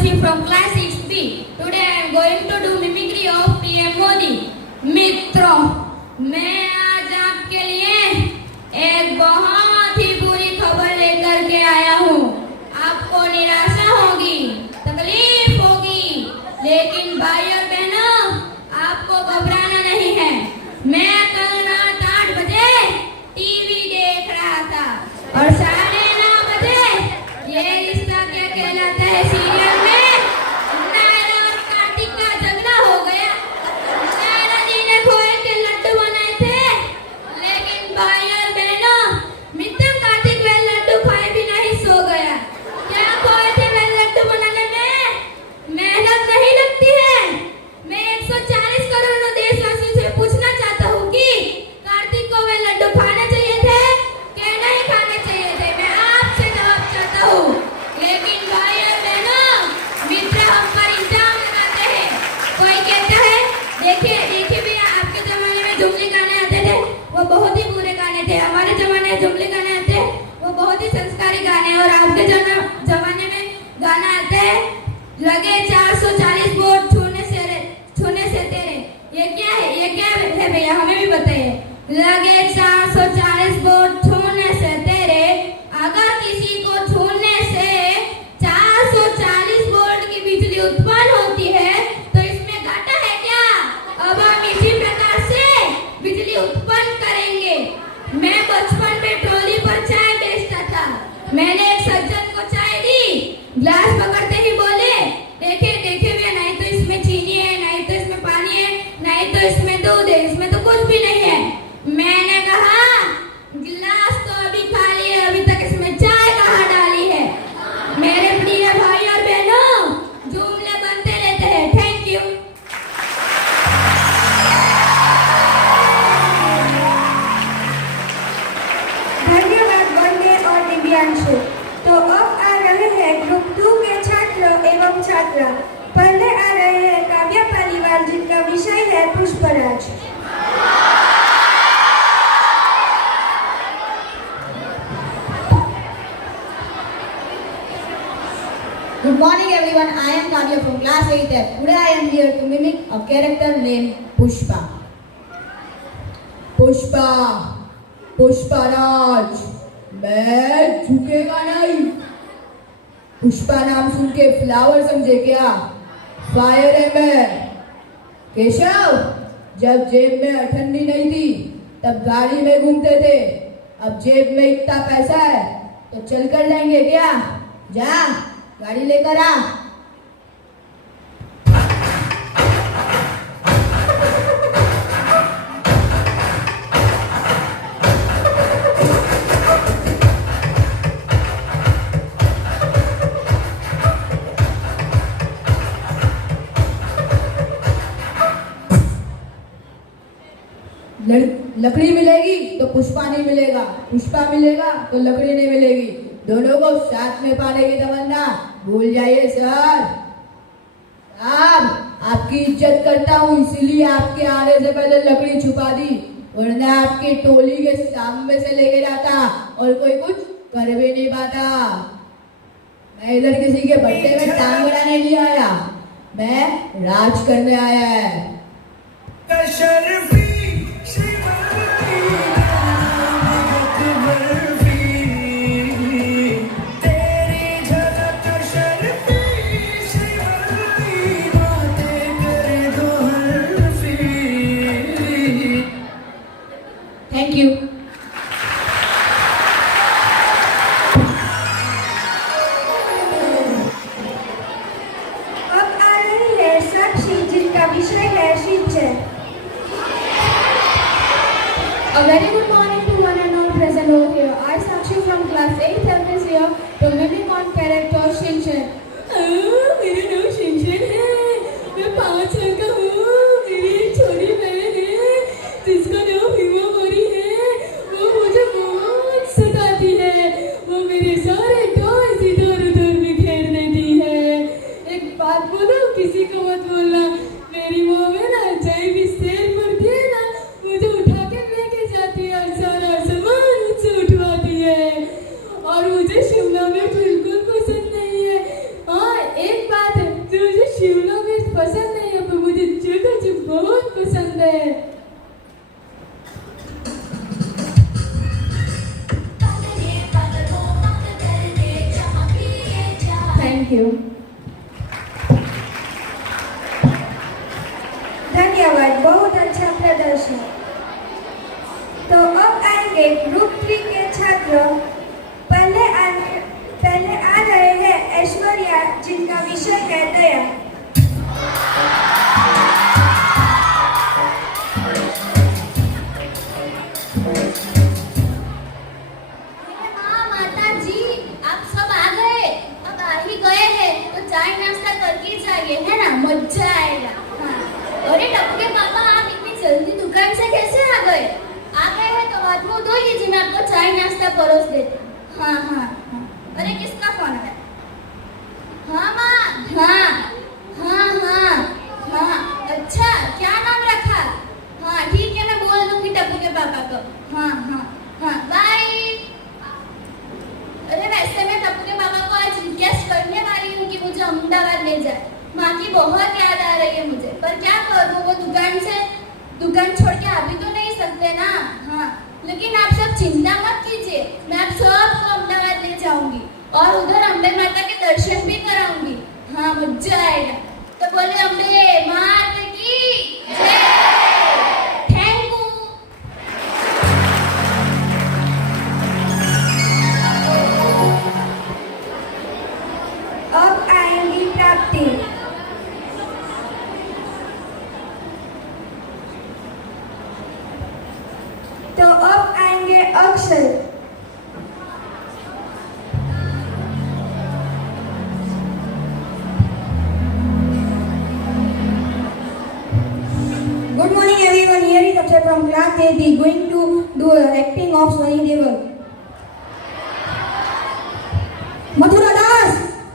Priyadarshi from class 6B. Today I am going to do mimicry of PM Modi. मित्रों, मैं आज आपके लिए एक बहुत ही बुरी खबर लेकर के आया हूँ। आपको निराशा होगी, तकलीफ होगी, लेकिन भाई और बहनों, आपको घबराना नहीं है। मैं कल रात 8 बजे टीवी देख रहा था और 9:30 बजे ये रिश्ता क्या कहलाता है सीरियल में नायरा और कार्तिक का झगड़ा हो गया। नायरा जी ने खोए के लड्डू बनाए थे, लेकिन भाई और बहनों, मित्र कार्तिक वे लड्डू खाए बिना ही सो गया। क्या खोए थे वे लड्डू बनाने में? मेहनत नहीं लगती है। मैं 140 करोड़ देशवासियों से पूछना चाहता हूँ कि कार्तिक को वे लड्डू खाने चाहिए थे कि नहीं खाने चाहिए थे? मैं आपसे जवाब चाहता हूँ। लेकिन भाई और बहनों, मित्र हम पर इल्जाम लगाते हैं। कोई कहता है देखिए भैया, आपके जमाने में जुमले गाने आते थे, वो बहुत ही बुरे गाने थे। हमारे जमाने में जुमले गाने आते हैं, वो बहुत ही संस्कारी गाने। और आपके जमाने में गाना आता है लगे 440 वोट छूने से तेरे। ये क्या है? ये क्या है भैया, हमें भी बताइए। लगे 440 वोट छूने से तेरे, अगर किसी को छूने से 440 वोल्ट की बिजली उत्पन्न होती है तो इसमें घाटा है क्या? अब हम इसी प्रकार से बिजली उत्पन्न करेंगे। मैं बचपन में ट्रॉली पर चाय बेचता था। मैंने एक सज्जन को चाय दी, ग्लास पकड़ते ही बोले देखे भैया, नहीं तो इसमें चीनी है, नहीं तो इसमें पानी है, नहीं तो इसमें दूध है, इसमें तो कुछ भी नहीं है। मैंने कहा गिलास तो अभी खाली है, अभी तक इसमें चाय कहाँ डाली है? मेरे प्रिय भाई और बहनों, जुमले बनते रहते हैं। Thank you. धन्यवाद वंदे और दिव्यांशु। तो अब आ रहे हैं ग्रुप 2 के छात्र एवं छात्रा। पहले आ रहे हैं काव्या पालीवाल, जिनका विषय है Pushpraj. Good morning everyone, I am Kavya from class 8F. Today I am here to mimic a character named Pushpa. Pushpa, Pushpraj, मैं झुकेगा नहीं। पुष्पा नाम सुन के फ्लावर समझे क्या? फायर है मैं। केशव, जब जेब में अठन्नी नहीं थी तब गाड़ी में घूमते थे, अब जेब में इतना पैसा है तो चल कर लेंगे क्या? जा गाड़ी लेकर आ। लकड़ी मिलेगी तो पुष्पा नहीं मिलेगा, पुष्पा मिलेगा तो लकड़ी नहीं मिलेगी। दोनों को साथ में पाने की तमन्ना भूल जाइए सर। साहब, आपकी इज्जत करता हूँ, इसीलिए आपके आने से पहले लकड़ी छुपा दी, वरना आपकी टोली के सामने से लेके जाता और कोई कुछ कर भी नहीं पाता। मैं इधर किसी के बट्टे में टांग अड़ाने नहीं आया, मैं राज करने आया है। Thank you. अब आ रही है साक्षी, जिनका विषय है शिक्षण। में। Thank you. धन्यवाद, बहुत अच्छा प्रदर्शन। तो अब आएंगे ग्रुप 3 के छात्र। पहले आ रहे हैं ऐश्वर्या, जिनका विषय है दया। हाँ माता जी, आप सब आ गए। अब आ ही गए हैं तो चाय नाश्ता करके जाइए, है ना, मजा आएगा। हाँ। अरे टपके पापा, आप इतनी जल्दी दुकान से कैसे आ गए? आ गए हैं तो हाथ मुंह धो लीजिए, मैं आपको चाय नाश्ता परोस देती हूँ। हाँ हाँ हाँ। अरे किसका फोन है? हाँ माँ। हाँ हाँ हाँ हाँ। अच्छा, क्या नाम रखा? हाँ ठीक है, मैं बोल दूंगी टप्पू के पापा को। हाँ हाँ हाँ, बाय। अरे वैसे मैं टप्पू के पापा को आज रिक्वेस्ट करने वाली हूँ कि मुझे अहमदाबाद ले जाए। माँ की बहुत याद आ रही है मुझे, पर क्या करूँ, वो दुकान छोड़ के आ भी तो नहीं सकते ना। हाँ, लेकिन आप सब चिंता मत कीजिए, मैं आप सबको अहमदाबाद ले जाऊंगी और उधर अम्बे माता के दर्शन भी कराऊंगी। हाँ, मजा आएगा। तो बोले अम्बे मात की जय। Thank you. अब आएंगी प्राप्ति। तो अब आएंगे अक्षर। Good morning everyone, here is Akshay from class 8 going to do acting of Sunny Deol. Mathura दास,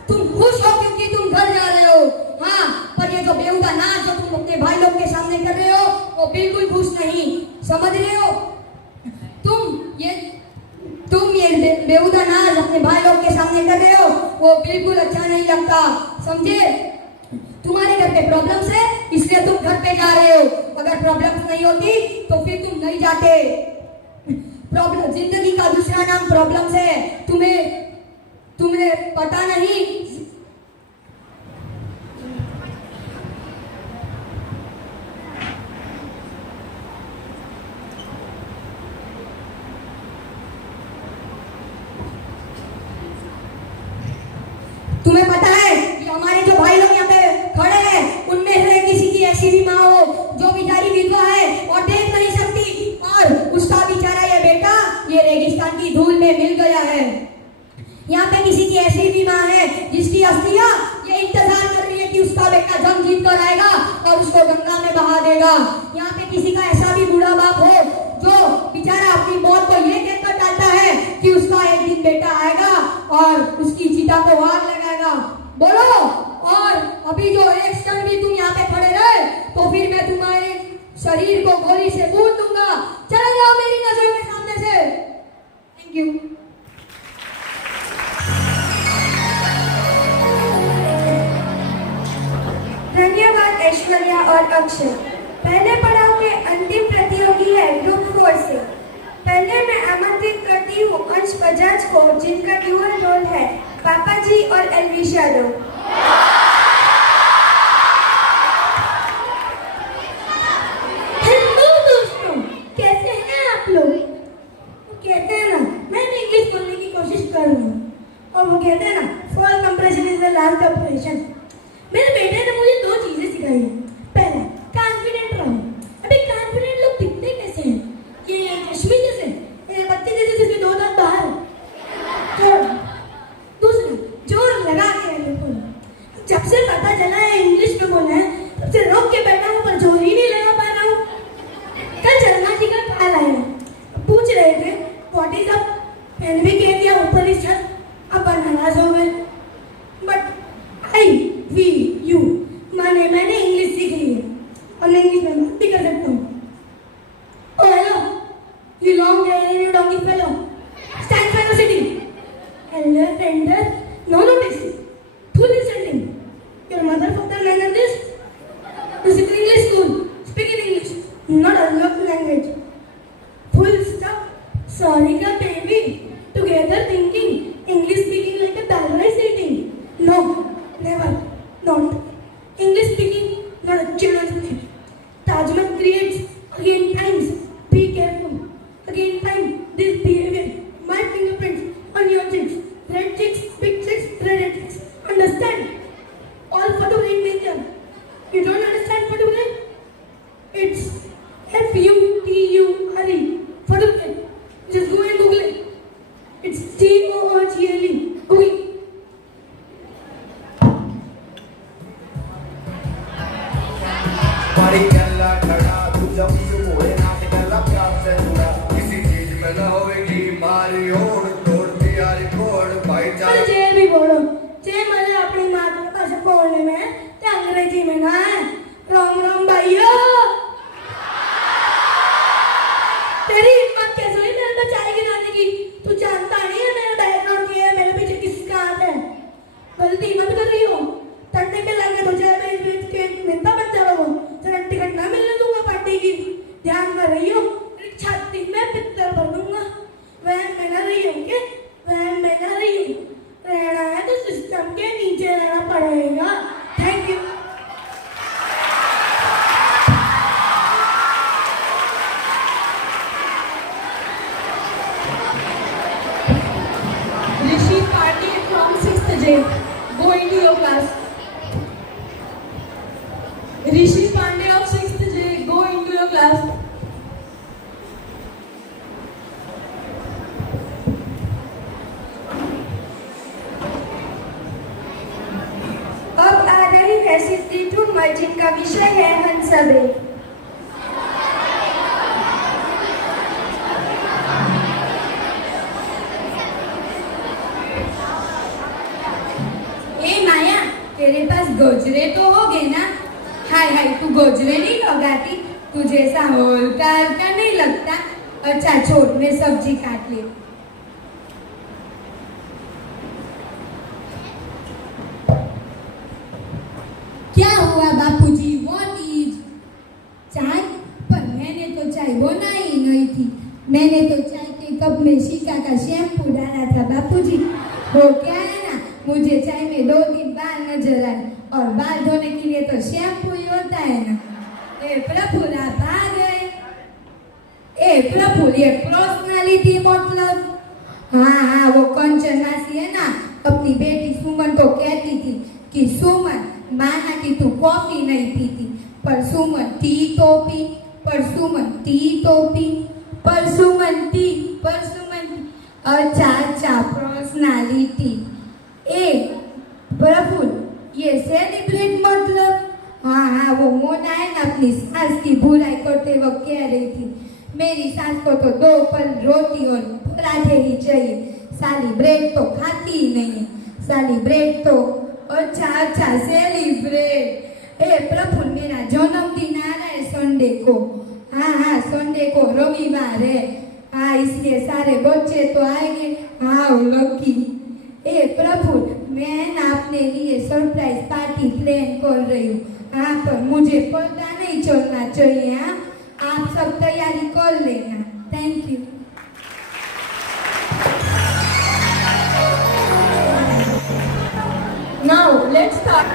तुम खुश हो क्योंकि तुम घर जा रहे हो। हाँ, पर ये जो बेहुदा नाच जो तुम अपने भाई लोग के सामने कर रहे हो, वो बिल्कुल खुश नहीं, समझ रहे हो? तुम ये बेहुदा नाच अपने भाई लोग के सामने कर रहे हो, वो बिल्कुल अच्छा नहीं लगता, समझे? तुम्हारे घर पे प्रॉब्लम्स है, इसलिए तुम घर पे जा रहे हो। अगर प्रॉब्लम्स नहीं होती तो फिर तुम नहीं जाते। प्रॉब्लम, जिंदगी का दूसरा नाम प्रॉब्लम्स है। तुम्हें पता नहीं? तुम्हें पता है कि हमारे जो भाई लोग यहाँ पे खड़े हैं, उनमें से किसी की ऐसी भी माँ हो जो बेचारी विधवा है और देख नहीं सकती, और उसका बेचारा ये बेटा ये रेगिस्तान की धूल में मिल गया है। यहाँ पे किसी की ऐसी भी माँ है जिसकी अस्थियां ये इंतजार कर रही है कि उसका बेटा जंग जीत कर आएगा और उसको गंगा में बहा देगा। यहाँ पे किसी का ऐसा भी बूढ़ा बाप हो जो बेचारा अपनी मौत को ये कहकर टालता है कि उसका एक दिन बेटा आएगा और उसकी चिता को आग लगाएगा। बोलो, और अभी जो एक क्षण भी तुम यहाँ पे खड़े रहे तो फिर मैं तुम्हारे शरीर को गोली से कूट दूंगा। चले जाओ मेरी नजरों के सामने से। Thank you. धन्यवाद ऐश्वर्या और अक्षय। पहले पड़ाव के अंतिम प्रतियोगी है ग्रुप 4 से। पहले मैं आमंत्रित करती हूँ अंश बजाज को, जिनका ड्यूअल रोल है पापा जी और एलविश यादव। हेलो दोस्तों, कैसे हैं आप लोग? कहते हैं ना, मैं भी इंग्लिश बोलने की कोशिश कर रही हूँ, और वो कहते हैं ना, first compression is the last operation. मेरे बेटे ने मुझे 2 चीजें सिखाई हैं। पहला, कॉन्फिडेंट रहो। अभी कॉन्फिडेंट लोग दिखते कैसे हैं? ये कश्मीर जैसे, ये बत्ती जैसे जिसके 2 दांत बाहर। तो दूसरा, जोर लगा के बोलो। जब से पता चला है इंग्लिश में बोलना है, तब से रोक के बैठा हूँ, पर जोर ही नहीं लगा पा रहा हूँ। कल शर्मा जी का कॉल आया, पूछ रहे थे व्हाट इज अप, मैंने भी कह दिया ऊपर ही छत। अब नाराज हो गए, बट आई वी यू माने मैंने इंग्लिश सीख ली है और मैं इंग्लिश में बात भी कर सकता हूँ। Oh hello, you long hair you doggy fellow, stand fellow sitting, hello tender, no notice, full insulting, your mother father manner this, this is English school, speak in English, No, never, not. English speaking, not a children's name. Taj Mahal creates again times. Be careful. Again time. This behavior. My fingerprints on your cheeks. Red cheeks, big cheeks, red cheeks. Understand? All photography in danger. You don't understand photography? It's F-U-T-U-R-E. Photography. Just go and Google it. It's T-O-O-G-L-E. Okay. हमारी गला खड़ा तू जब सुबह नाच गला प्यार से जुड़ा किसी चीज में न होगी मारी ओढ़ तोड़ प्यारी कोड़ पर भाईचारा जे भी बोलो जे मुझे अपनी मातृभाषा बोलने में ते अंग्रेजी में ना है राम राम भाइयों तेरी हिम्मत कैसे हुई मेरे बचाए गिराने की तू जानता नहीं है मेरा बैकग्राउंड क्या है मेरे पीछे किसका हाथ है गलती मत कर रही हो तड़ने के लगे तो जाए मैं इस के नेता बन जाओ जरा टिकट ना मिलने दूंगा पार्टी की ध्यान में रही हो मेरी छाती में पित्तर भर दूंगा वह मैं ना रही हूँ के वह मैं ना रही हूँ रहना है तो सिस्टम के नीचे रहना पड़ेगा thank you Rishi Pandey from 6th J. Go into your class. Rishi Pandey of 6th J. Go into your class. अब आ रही है सिद्धि ठुम्मर जिनका विषय है हंसबे ए माया, तेरे पास गोजरे तो हो गए ना? हाय हाय, तू गोजरे नहीं लगाती? तुझे ऐसा होलकार का नहीं लगता? अच्छा छोड़, मैं सब्जी काट ले। क्या हुआ बापूजी? What is? चाय? पर मैंने तो चाय बनाई नहीं थी। मैंने तो चाय के कप में शिका का शैम्पू डाला था बापूजी। वो क्या है ना, मुझे चाय में 2 दिन बाल नजर आए और बाल धोने के लिए तो शैम्पू ही होता है ना। ए प्रभु आप आ गए। ए प्रभु, ये पर्सनालिटी मतलब? हाँ, वो कंचन मासी है ना, अपनी बेटी सुमन को कहती थी कि सुमन माना कि तू कॉफी नहीं पीती, पर सुमन टी तो पी, पर सुमन टी तो पी, पर सुमन टी, पर सुमन टी। अच्छा पर्सनालिटी। ए प्रफुल, ये सेलिब्रेट मतलब? हाँ, वो मोना है ना, अपनी सास की बुराई करते वक्त कह रही थी मेरी सास को तो 2 पल रोटी और पराठे ही चाहिए, साली ब्रेड तो खाती ही नहीं है, साली ब्रेड तो। अच्छा सेलिब्रेट। ए प्रफुल, मेरा जन्मदिन आ रहा है संडे को। हाँ, संडे को रविवार है। हाँ, इसलिए सारे बच्चे तो आएंगे। हाँ लकी। ए प्रफुल, मैं ना अपने लिए सरप्राइज पार्टी प्लान कर रही हूँ। हाँ, पर मुझे पता नहीं चलना चाहिए। हाँ, आप सब तैयारी कर लेना। Thank you. Now let's start.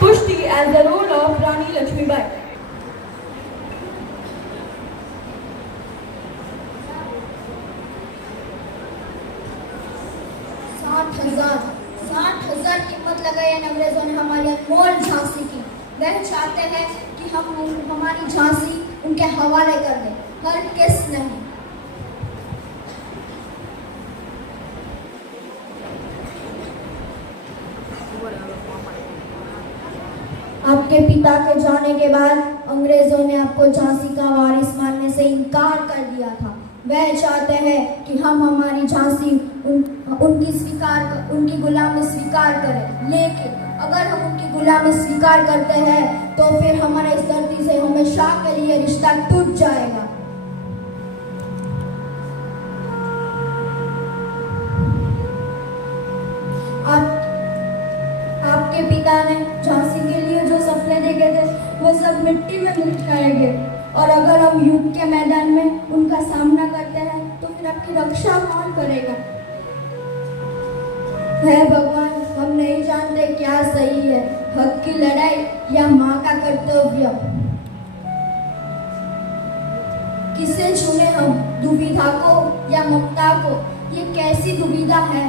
Pushti as the role of Rani Lakshmibai. 60,000 कीमत लगाई है अंग्रेजों ने हमारी अनमोल झांसी की। वह चाहते हैं कि हम हमारी झांसी उनके हवाले कर दें, हर किस नहीं। आपके पिता के जाने के बाद अंग्रेजों ने आपको झांसी का वारिस मानने से इनकार कर दिया था। वह चाहते हैं कि हम हमारी झांसी उनकी गुलामी स्वीकार करें, लेकिन अगर हम उनकी गुलामी स्वीकार करते हैं तो फिर हमारा इस धरती से हमेशा के लिए रिश्ता टूट जाएगा। आपके पिता ने झांसी के लिए जो सपने देखे थे वो सब मिट्टी में मिल जाएंगे, और अगर हम युद्ध के मैदान में उनका सामना करते हैं तो फिर आपकी रक्षा कौन करेगा? है भगवान, हम नहीं जानते क्या सही है, हक की लड़ाई या माँ का कर्तव्य। किसे चुने हम, दुविधा को या ममता को? ये कैसी दुविधा है?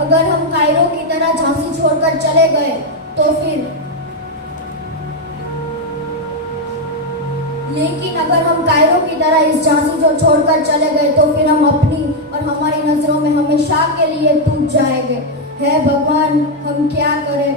अगर हम कायरो की तरह झांसी छोड़कर चले गए तो फिर, लेकिन अगर हम कायरो की तरह इस झांसी को छोड़कर चले गए तो फिर हम अपनी और हमारी नजरों में हमेशा के लिए टूट जाएंगे। हे भगवान, हम क्या करें?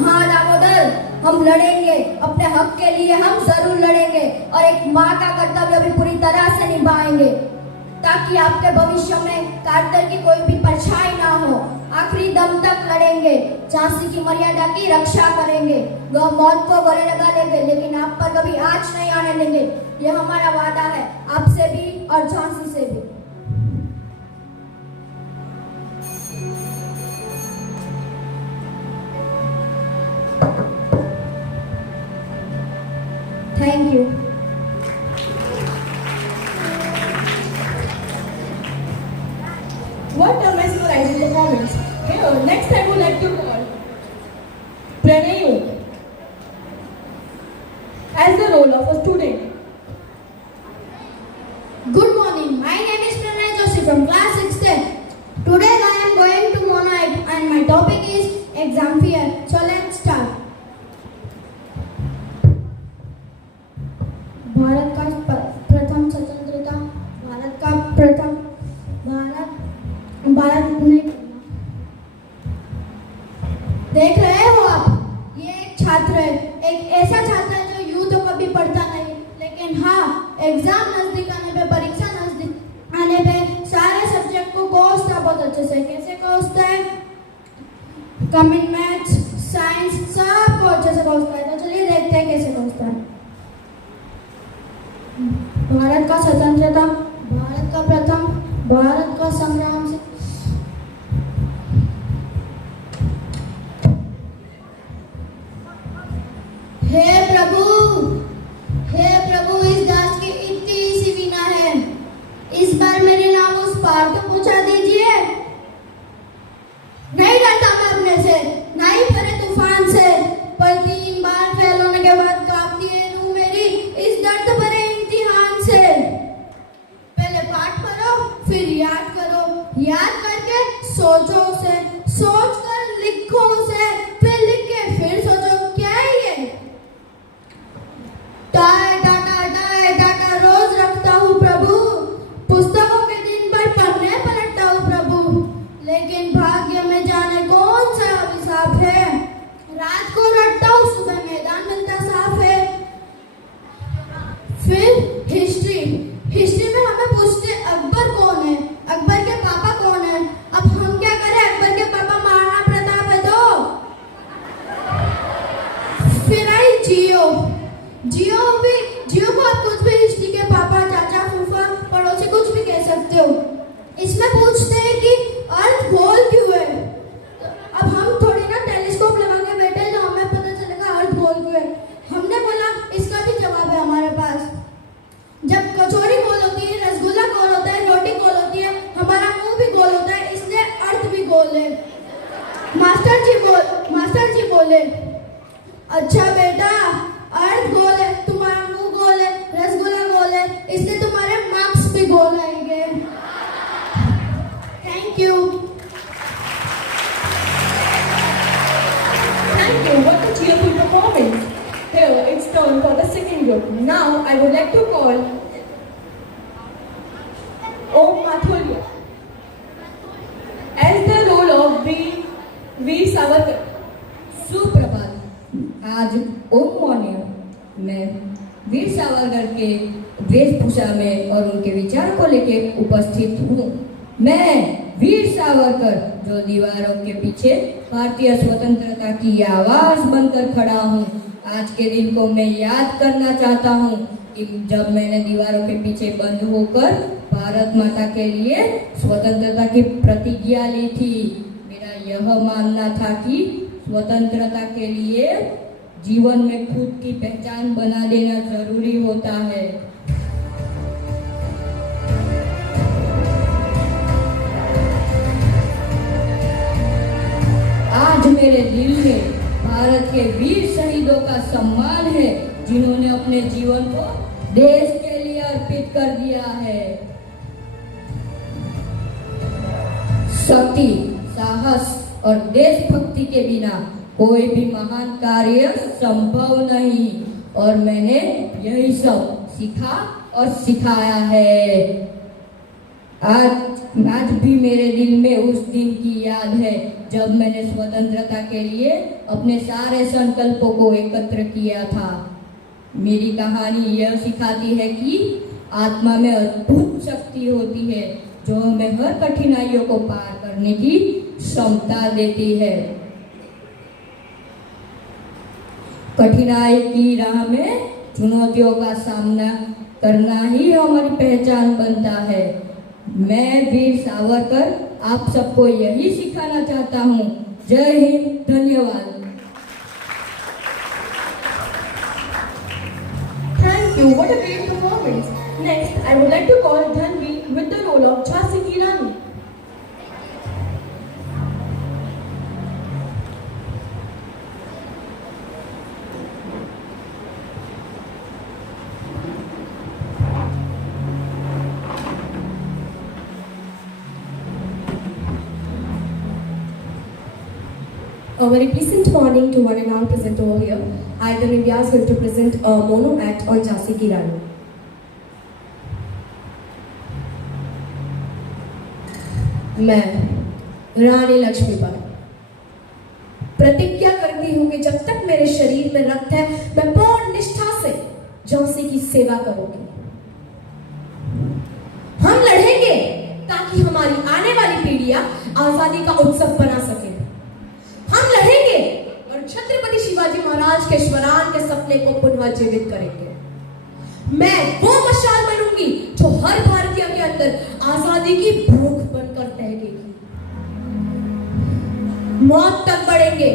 हाँ दामोदर, हम लड़ेंगे अपने हक के लिए, हम जरूर लड़ेंगे और एक माँ का कर्तव्य भी पूरी तरह से निभाएंगे ताकि आपके भविष्य में कार्तर की कोई भी परछाई ना हो। आखिरी दम तक लड़ेंगे, झांसी की मर्यादा की रक्षा करेंगे, वह मौत को गले लगा लेंगे लेकिन आप पर कभी आँच नहीं आने देंगे। यह हमारा वादा है, आपसे भी और झांसी से भी। Thank you. What a mesmerizing performance. Here, next I would like to call Pranayu as the role of a student. Good morning. My name is Pranay Joshi from class 610. Today I am going to Mono and my topic is exam fear. So let's start. Bharat का प्रथम स्वतंत्रता, भारत ने देख रहे हो आप, ये एक छात्र है, एक ऐसा छात्र है जो यूं तो कभी पढ़ता नहीं, लेकिन हाँ एग्जाम नजदीक आने पे, परीक्षा नजदीक आने पे सारे सब्जेक्ट को कोसता बहुत अच्छे से। कैसे कोसता है? कॉमन मैथ्स, साइंस सबको अच्छे से कोसता है। तो चलिए देखते हैं कैसे कोसता है। भारत का स्वतंत्रता, भारत का प्रथम, भारत का संग्राम से हे प्रभु इस दास की इतनी सी वीणा है, इस बार मेरे नाम उस पार तो पहुंचा दीजिए। नहीं डरता मैं अपने से, नहीं परे तूफान से, पर 3 बार फेल होने के बाद कांपती है रूह मेरी इस दर्द भरे इम्तिहान से। पहले पाठ पढ़ो, फिर याद करो, याद करके सोचो उसे, सोच कर लिखो उसे, फिर लिख के फिर सोचो क्या है ये। डाटा रोज रखता हूँ प्रभु, पुस्तकों के दिन भर पढ़ने पलटता हूँ प्रभु, लेकिन भाग्य में जाने कौन सा अभिशाप है, रात को रटता हूँ सुबह मैदान मिलता साफ है। फिर हिस्ट्री में हमें पूछते अकबर कौन है, अकबर के पापा कौन है। अब हम क्या करें, अकबर के पापा महाराणा प्रताप है तो। फिर आई जियो को आप कुछ भी हिस्ट्री के पापा, चाचा, फूफा, पड़ोसी कुछ भी कह सकते हो। इसमें पूछते हैं कि अर्थ गोल क्यों है। अब हम थोड़ी ना टेलीस्कोप लगा के बैठे जो हमें पता चलेगा अर्थ गोल क्यों है। हमने बोला इसका भी जवाब है हमारे पास। जब कचौरी गोल होती है, रसगुल्ला गोल होता है, रोटी गोल होती है, हमारा मुंह भी गोल होता है, इसलिए अर्थ भी गोल है। मास्टर जी बोले अच्छा बेटा, अर्थ गोल है, तुम्हारा मुंह गोल है, रसगुल्ला गोल है, इसलिए तुम्हारे मार्क्स भी गोल आएंगे। Thank you. Thank you. What a cheerful performance. Here, it's turn for the second group. Now, I would like Veer Savarkar. सुप्रभात। आज ओम मॉर्निंग मैं वीर सावरकर के वेशभूषा में और उनके विचार को लेके उपस्थित हूँ। मैं वीर सावरकर जो दीवारों के पीछे भारतीय स्वतंत्रता की आवाज बनकर खड़ा हूँ। आज के दिन को मैं याद करना चाहता हूँ कि जब मैंने दीवारों के पीछे बंद होकर भारत माता के लिए स्वतंत्रता की प्रतिज्ञा ली थी। मेरा यह मानना था कि स्वतंत्रता के लिए जीवन में खुद की पहचान बना देना जरूरी होता है। आज मेरे दिल में भारत के वीर शहीदों का सम्मान है जिन्होंने अपने जीवन को देश के लिए अर्पित कर दिया है। शक्ति, साहस और देशभक्ति के बिना कोई भी महान कार्य संभव नहीं और मैंने यही सब सीखा और सिखाया है। आज भी मेरे दिल में उस दिन की याद है जब मैंने स्वतंत्रता के लिए अपने सारे संकल्पों को एकत्र किया था। मेरी कहानी यह सिखाती है कि आत्मा में अद्भुत शक्ति होती है जो हमें हर कठिनाइयों को पार करने की क्षमता देती है। कठिनाई की राह में चुनौतियों का सामना करना ही हमारी पहचान बनता है। मैं वीर सावरकर आप सबको यही सिखाना चाहता हूँ। जय हिंद, धन्यवाद। Thank you. What a great performance. Next, I would like to call Dhanvi with the role of Jhansi Ki Rani. A very pleasant morning to one and all present over here. I, Dhanvi, is going to present a mono act on Jhansi Ki Rani. मैं रानी लक्ष्मीबाई प्रतिज्ञा करती हूँ कि जब तक मेरे शरीर में रक्त है मैं पूर्ण निष्ठा से झांसी की सेवा करूंगी। हम लड़ेंगे ताकि हमारी आने वाली पीढ़ियां आजादी का उत्सव बना सके। हम लड़ेंगे और छत्रपति शिवाजी महाराज के स्वरान के सपने को पुनः जीवित करेंगे। मैं वो मशाल बनूंगी जो हर भारतीय के अंदर आजादी की भूख बनकर दहकेगी। मौत तक बढ़ेंगे,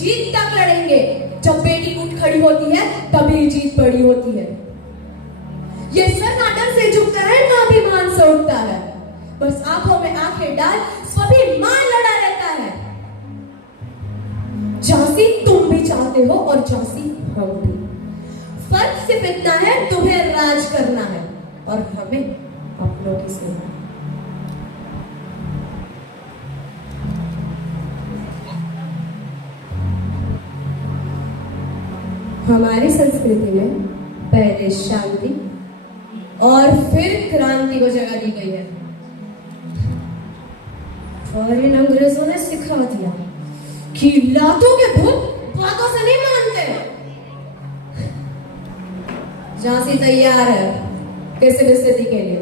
जीत तक लड़ेंगे। जब बेटी उठ खड़ी होती है तभी जीत बड़ी होती है। ये सर नाटक से झुकता है ना अभिमान से उठता है। बस आंखों में आंखें डाल स्वाभिमान लड़ा रहता है। झांसी तुम भी चाहते हो और झांसी हम भी। फर्क सिर्फ इतना है तुम्हें राज करना है और हमें अपनों की सेवा। हमारी संस्कृति में पहले शांति और फिर क्रांति को जगह दी गई है और इन अंग्रेजों ने सिखा दिया कि लातों के भूत बातों से नहीं मानते। झांसी तैयार है किसी भी स्थिति के लिए।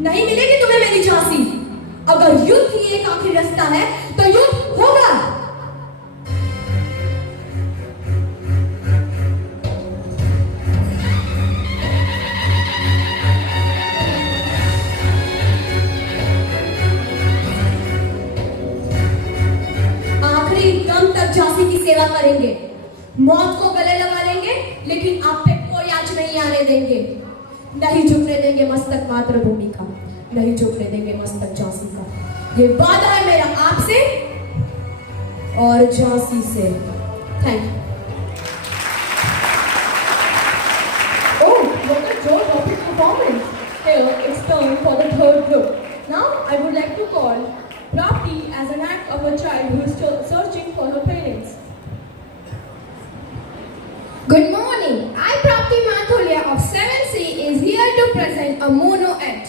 नहीं मिलेगी तुम्हें मेरी झांसी। अगर युद्ध ही एक आखिरी रास्ता है तो युद्ध होगा। आखिरी दम तक झांसी की सेवा करेंगे। मौत को गले लगा लेंगे लेकिन आप पे कोई आंच नहीं आने देंगे। नहीं झुकने देंगे मस्तक मातृभूमि का, नहीं झुकने देंगे मस्तक झांसी का। ये वादा है मेरा आपसे और झांसी से। Thank you. Oh, what a jaw-dropping performance. Here, it's turn for the third group. Now, I would like to call Prapti as an act of a child who is still searching for her parents. Good morning. I, Prapti Mathulia of 7C, is here to present a mono act.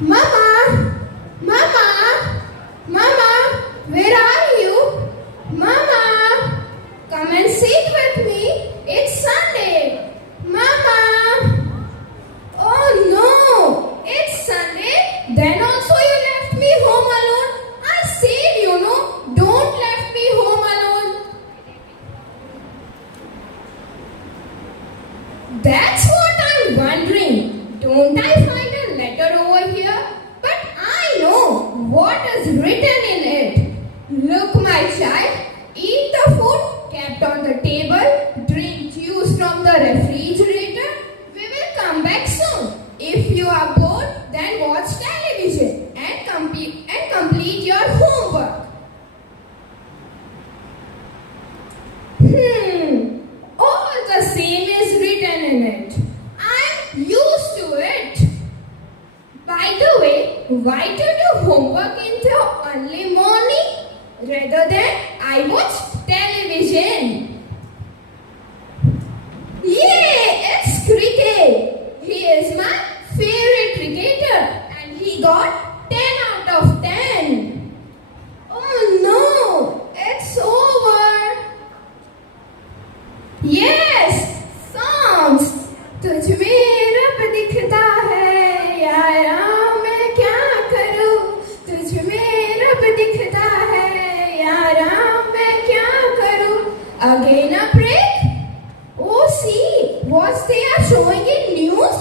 Mama, That's what I'm wondering. Don't I find a letter over here? But I know what is written in it. Look, my child, eat the food kept on the table, drink juice from the refrigerator. We will come back soon. If you are bored, then watch television and complete your homework. All the same is written in it. I'm used to it. By the way, why do you homework in the early morning rather than I watch television? Yay, it's cricket. He is my favorite cricketer and he got 10 out of 10. Oh no, it's over. Yes, songs. तुझ में रब दिखता है यारा मैं क्या करूं तुझ में रब दिखता है यारा मैं क्या करूं Again a break? Oh see, what they are showing in news?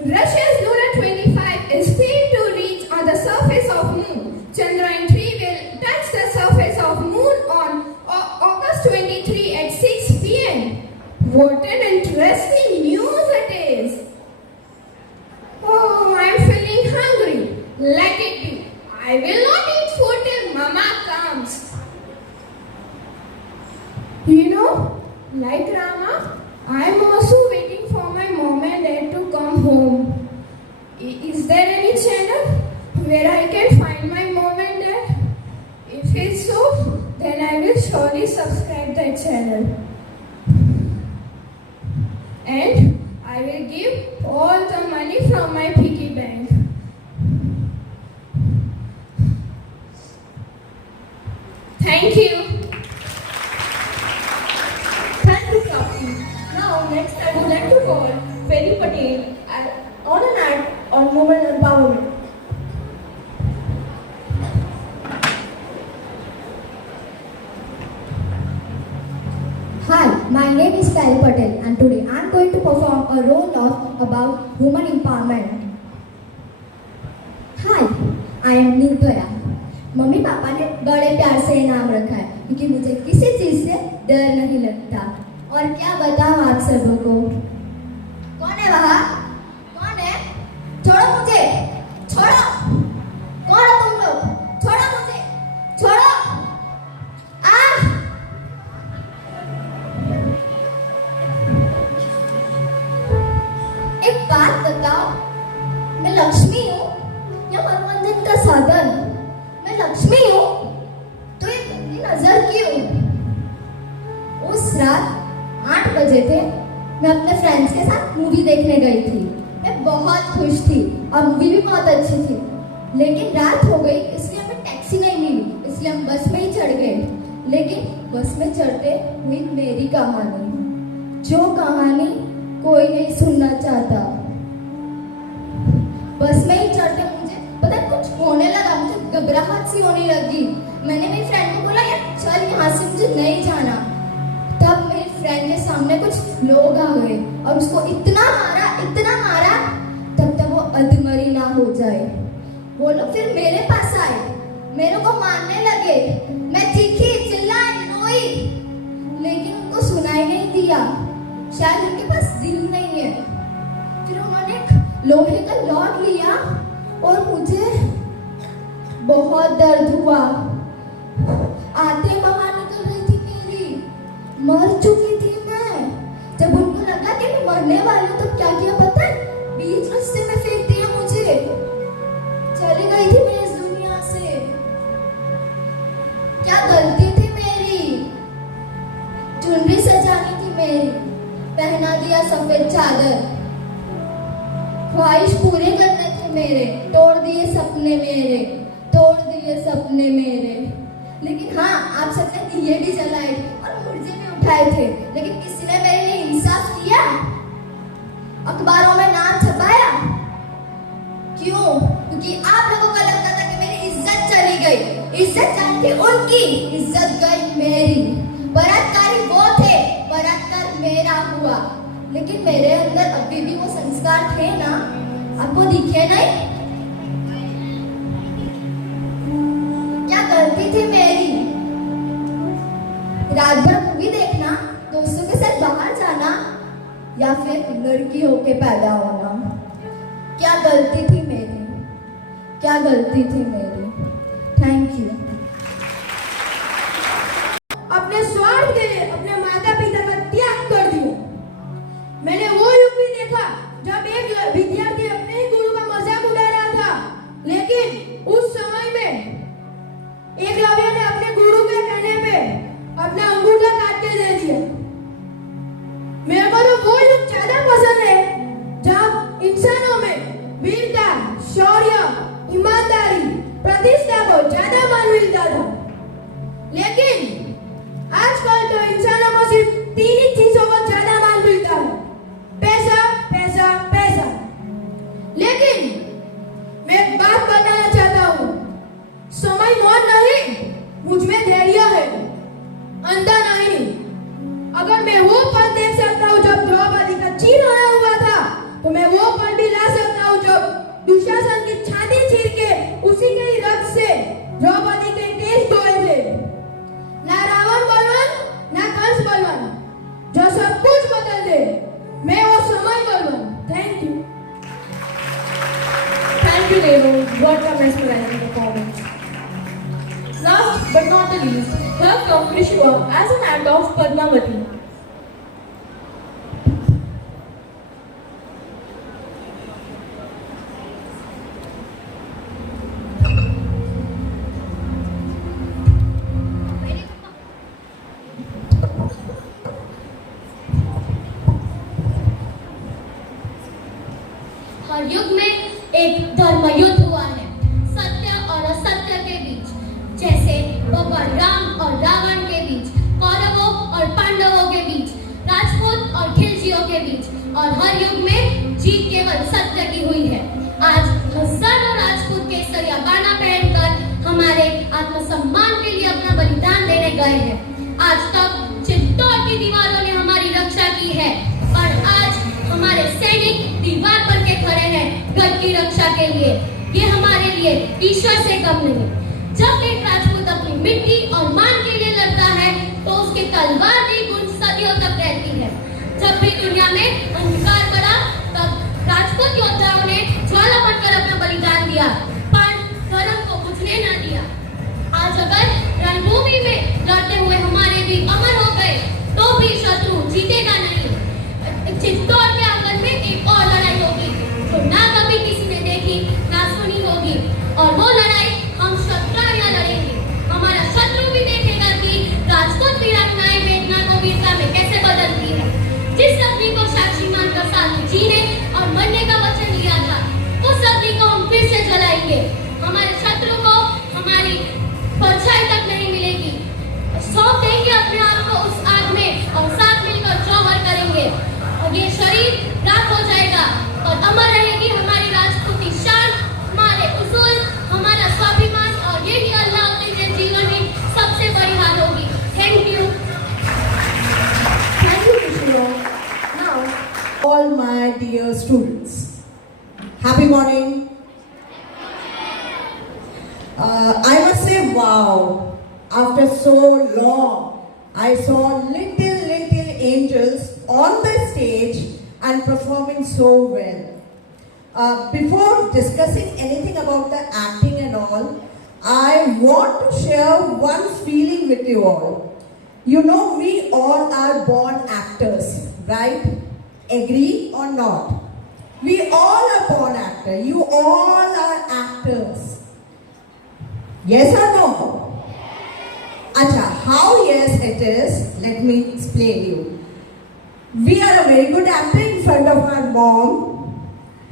Russia's Luna 25 is failed to reach on the surface of moon. Chandrayaan 3 will touch the surface of moon on August 23 at 6 p.m. What an interesting news it is. Oh, I'm feeling hungry. Let it be. I will not eat food till Mama comes. You know, like Rama, I'm also waiting for my mom and dad to come home. Is there any channel where I can find my mom and dad? If it's so, then I will surely subscribe that channel. And I will give all the money from my piggy bank. Thank you. Thank you, Prachi. Now, next I would like to call Ferry Patel on an act on women empowerment. Hi, my name is Ferry Patel and today I am going to perform a role of about women empowerment. Hi, I am Nirdoya. Mummy papa ने बड़े प्यार से इनाम रखा है क्योंकि मुझे किसी चीज से डर नहीं लगता। और क्या बताऊं आप सबों को? कौन है वहाँ? कौन है? छोड़ो मुझे! छोड़ो! कौन हो तुम लोग? छोड़ो मुझे! छोड़ो! एक बात बताओ, मैं लक्ष्मी हूँ या मनोरंजन का साधन? मैं लक्ष्मी हूँ तो ये गंदी नजर क्यों? उस रात 8 बजे थे, मैं अपने फ्रेंड्स के साथ मूवी देखने गई थी। मैं बहुत खुश थी और मूवी भी बहुत अच्छी थी। लेकिन रात हो गई इसलिए हमें टैक्सी नहीं मिली, इसलिए हम बस में ही चढ़ गए। लेकिन बस में चढ़ते हुई मेरी कहानी, जो कहानी कोई नहीं सुनना चाहता। बस में ही चढ़ते मुझे पता कुछ होने लगा, मुझे घबराहट सी होने लगी। मैंने मेरी फ्रेंड को बोला यार चल यहाँ से मुझे नहीं जाना। तब मेरी फ्रेंड के सामने कुछ लोग आ गए और उसको इतना मारा तब तक वो अधमरी ना हो जाए। वो लोग फिर मेरे पास आए, मेरे को मारने लगे। मैं चीखी, चिल्लाई, रोई, लेकिन उनको सुनाई नहीं दिया। शायद उनके पास दिल नहीं है। फिर उन्होंने एक लोहे का रॉड लिया और मुझे बहुत दर्द हुआ। आंखें बाहर निकल रही थी मेरी, मर चुकी थी मैं। जब उनको लगा कि मैं मरने वाली हूँ तो क्या किया पता है? बीच रास्ते में फेंक दिया मुझे। चली गई थी मैं इस दुनिया से। क्या गलती थी मेरी? चुनरी सजानी थी मेरी, पहना दिया सफेद चादर। ख्वाहिश पूरे करने थे मेरे, तोड़ दिए सपने मेरे, तोड़ दिए सपने मेरे। लेकिन हाँ, आप सबने दिए भी जलाए और मुर्जे भी उठाए थे, लेकिन किसी ने मेरे लिए इंसाफ किया? अखबारों में नाम छपाया? क्यों? क्योंकि आप लोगों को लगता था कि मेरी इज्जत चली गई। इज्जत जानी थी उनकी, इज्जत गई मेरी। बलात्कारी वो थे, बलात्कार मेरा हुआ। लेकिन मेरे अंदर अभी भी वो संस्कार थे ना, आपको दिखे नहीं? क्या गलती थी मेरी? रात भर मूवी देखना, दोस्तों के साथ बाहर जाना, या फिर लड़की होके पैदा होना? क्या गलती थी मेरी? क्या गलती थी मेरी? Thank you. अपने स्वार्थ के लिए अपने माता पिता का त्याग कर दिया। मैंने वो युग भी देखा जब एक विद्यार्थी अपने ही गुरु का मजाक उड़ा रहा था, लेकिन उस समय में एकलव्य ने अपने गुरु के कहने पे अपना अंगूठा काट के दे दिया। मेरे को तो वो युग ज्यादा पसंद है जब इंसानों में वीरता, शौर्य, ईमानदारी, प्रतिष्ठा को ज्यादा मान मिलता था। लेकिन आजकल तो इंसानों को सिर्फ 3 ही चीजों को ज्यादा मान मिलता है, पैसा, पैसा, पैसा। लेकिन मैं एक बात बताना चाहता हूँ, समय मौन नहीं, मुझ में धैर्य है, अंधा नहीं। अगर मैं वो पल देख सकता हूँ जब द्रौपदी का चीर होना हुआ था, तो मैं वो पल भी ला सकता हूँ जब दुशासन की छाती चीर के उसी के ही रक्त से द्रौपदी के केस धोए थे। ना रावण बलवान, ना कंस बलवान, जो सब कुछ बदल दे, मैं वो समय बलवान। Thank you. Thank you, Devu. What a mesmerizing performance. Last but not the least, here comes Vishwa as an act of Padmavati. हर युग में एक धर्म युद्ध हुआ है, सत्य और असत्य के बीच, जैसे भगवान राम और रावण के बीच, कौरवों और पांडवों के बीच, राजपूत और खिलजियों के बीच। और हर युग में जीत केवल सत्य की हुई है। आज हजारों राजपूत केसरिया बाना पहनकर हमारे आत्मसम्मान के लिए अपना बलिदान देने गए हैं। आज तक चित्तौड़ की दीवारों ने हमारी रक्षा की है, और आज हमारे सैनिक दीवार पर के खड़े हैं घर की रक्षा के लिए। ये हमारे लिए ईश्वर से कम नहीं। जब एक राजपूत अपनी मिट्टी और मान के लिए लड़ता है, तो उसके तलवार की गूंज सदियों तक रहती है। जब भी दुनिया में अंधकार पड़ा, तब राजपूत योद्धाओं ने ज्वाला बनकर अपना बलिदान दिया, पर धर्म को बुझने न दिया। आज अगर रणभूमि में लड़ते हुए हमारे भी अमर हो गए, तो भी शत्रु जीतेगा नहीं। चित्तौड़ के आंगन में एक और लड़ाई होगी, जो ना कभी किसी ने देखी ना सुनी होगी, और वो लड़ाई हम क्षत्रिय लड़ेंगे। हमारा शत्रु भी देखेगा कि राजपूत वीरांगनाएं वेदना को वीरता में कैसे बदलती है। जिस अग्नि को साक्षी मानकर साधु जी ने और मरने का वचन लिया था, उस अग्नि को हम फिर से जलाएंगे। हमारे शत्रु को हमारी परछाई तक नहीं मिलेगी। सौंप देंगे अपने आप को उस आग में, और साथ मिलकर जौहर करेंगे, और ये शरीर राख हो जाएगा, और अमर रहेगी हमारी राजपूती शान, हमारे उसूल, हमारा स्वाभिमान, और यही अल्लाह के जीवन में सबसे बड़ी हार होगी। Thank you. Thank you, Vishnu. Now, all my dear students, happy morning. I must say, wow, after so long, I saw little angels on the stage and performing so well. Before discussing anything about the acting and all, I want to share one feeling with you all. You know, we all are born actors, right? Agree or not? We all are born actors. You all are actors. Yes or no? Acha, how yes it is, let me explain you. We are a very good actor in front of our mom,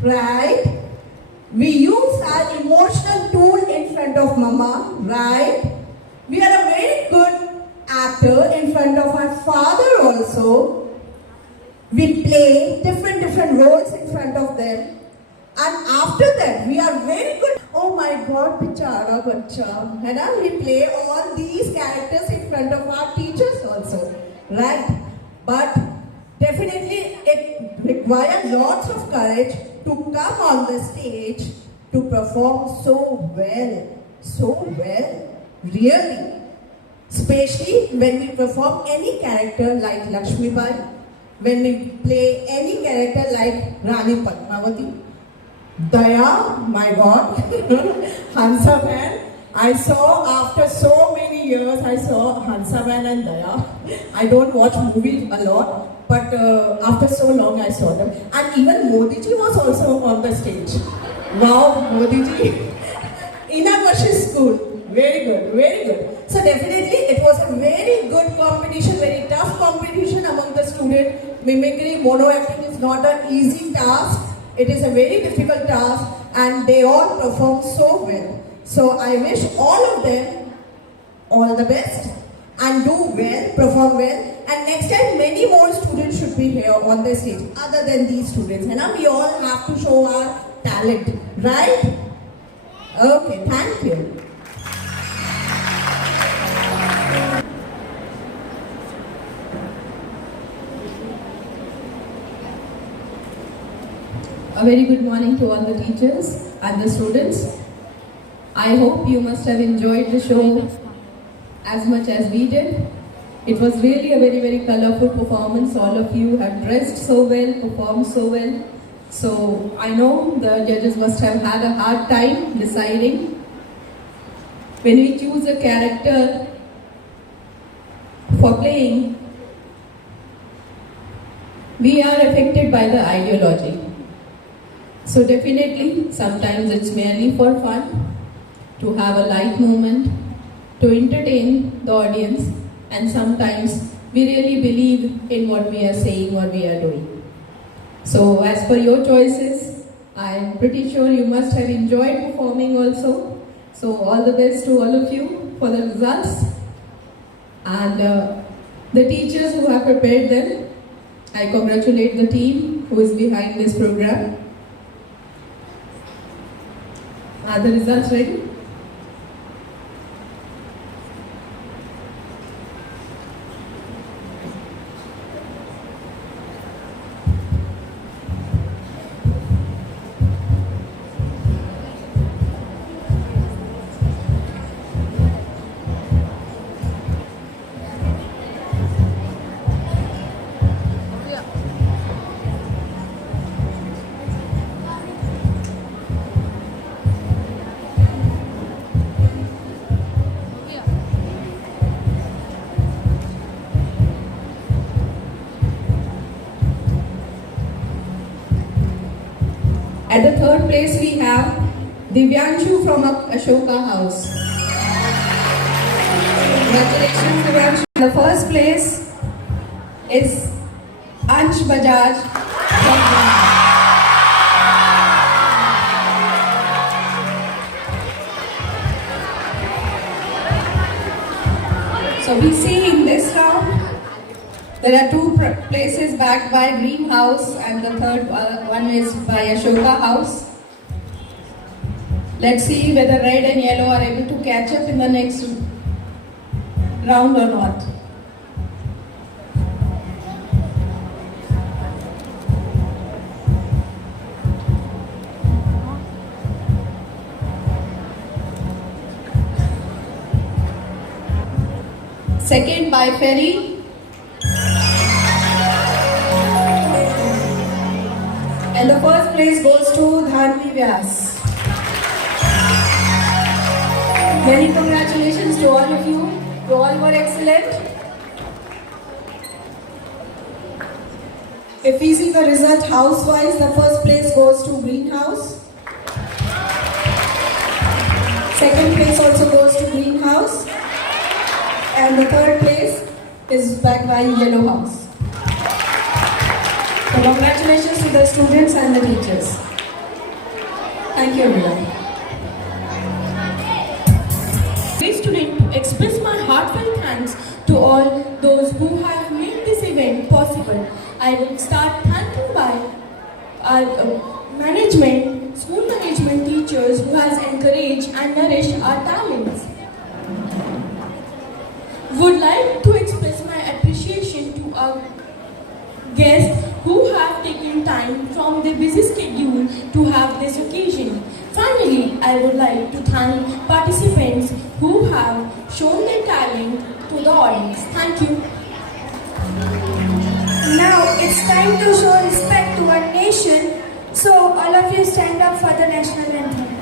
right? We use our emotional tool in front of mama, right? We are a very good actor in front of our father also. We play different roles in front of them. And after that, we are very good. Oh my God, bichara bacha. है ना? We play all these characters in front of our teachers also, right? But definitely, एक require lots of courage to come on the stage to perform so well, really. Especially when we perform any character like Lakshmi Bai, when we play any character like Rani Padmavati, Daya, my God, Hansavan. I saw after so many years, I saw Hansavan and Daya. I don't watch movies a lot, but after so long I saw them. And even Modi ji was also on the stage. Wow, Modi ji. Inabashi school. Very good, very good. So definitely it was a very good competition, very tough competition among the students. Mimicry, mono acting is not an easy task. It is a very difficult task and they all performed so well. So I wish all of them all the best and do well, perform well. And next time many more students should be here on the stage other than these students. And now we all have to show our talent, right? Okay, thank you. A very good morning to all the teachers and the students. I hope you must have enjoyed the show as much as we did. It was really a very colorful performance. All of you have dressed so well, performed so well. So I know the judges must have had a hard time deciding. When we choose a character for playing, we are affected by the ideology. So definitely, sometimes it's merely for fun, to have a light moment, to entertain the audience, and sometimes we really believe in what we are saying, what we are doing. So as per your choices, I am pretty sure you must have enjoyed performing also. So all the best to all of you for the results. And the teachers who have prepared them, I congratulate the team who is behind this program. Are the results ready? At the third place we have Divyanshu from Ashoka House. Congratulations, Divyanshu. The first place is Ansh Bajaj from So we see in this round there are two places backed by Greenhouse and the third one is by Ashoka House. Let's see whether red and yellow are able to catch up in the next round or not. Second by Ferry. And the first place goes to Dhanvi Vyas. Many congratulations to all of you. You all were excellent. If we see the result house-wise, the first place goes to Greenhouse. Second place also goes to Greenhouse. And the third place is backed by Yellow House. So congratulations to the students and the teachers. Thank you everyone. Student, to express my heartfelt thanks to all those who have made this event possible. I will start thanking by our management, school management teachers who has encouraged and nourished our talents. Would like to express my appreciation to our guests who have taken time from their busy schedule to have this occasion. Finally, I would like to thank participants who have shown their talent to the audience. Thank you. Now it's time to show respect to our nation. So all of you stand up for the national anthem.